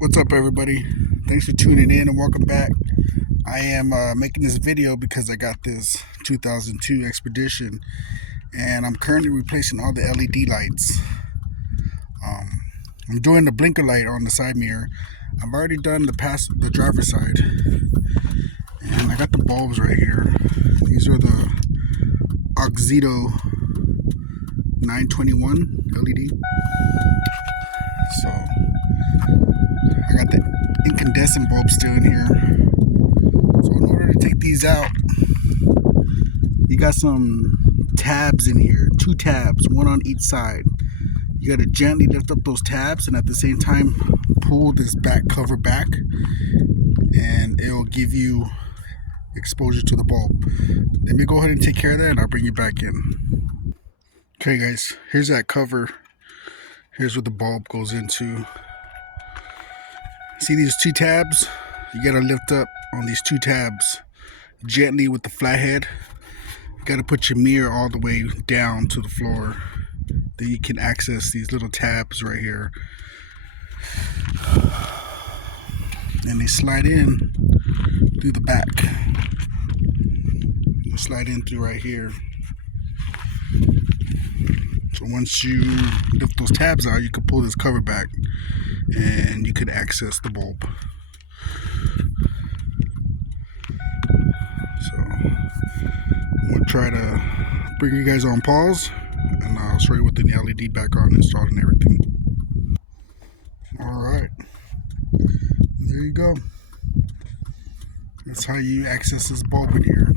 What's up, everybody? Thanks for tuning in and welcome back. I am making this video because I got this 2002 Expedition and I'm currently replacing all the LED lights. I'm doing the blinker light on the side mirror. I've already done the driver's side, and I got the bulbs right here. These are the Oxito 921 LED. So I got the incandescent bulb still in here. So in order to take these out, you got some tabs in here, 2 tabs, one on each side. You got to gently lift up those tabs and at the same time pull this back cover back, and it'll give you exposure to the bulb. Let me go ahead and take care of that and I'll bring you back in. Okay guys, here's that cover. Here's what the bulb goes into. See these 2 tabs? You gotta lift up on these 2 tabs gently with the flathead. You gotta put your mirror all the way down to the floor. Then you can access these little tabs right here. And they slide in through the back. They slide in through right here. So once you lift those tabs out, you can pull this cover back and you can access the bulb. So I'm gonna try to bring you guys on pause and I'll show you with the LED back on installed and everything. Alright, there you go. That's how you access this bulb in here.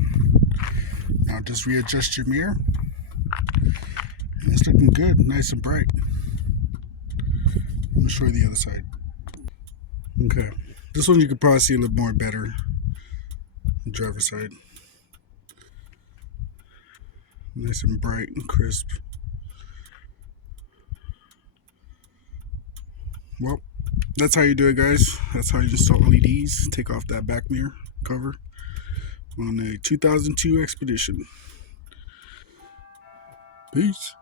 Now just readjust your mirror. And it's looking good, nice and bright. Let me show you the other side. Okay, this one you could probably see a little more better. The driver's side. Nice and bright and crisp. Well, that's how you do it, guys. That's how you install LEDs. Take off that back mirror cover on a 2002 Expedition. Peace.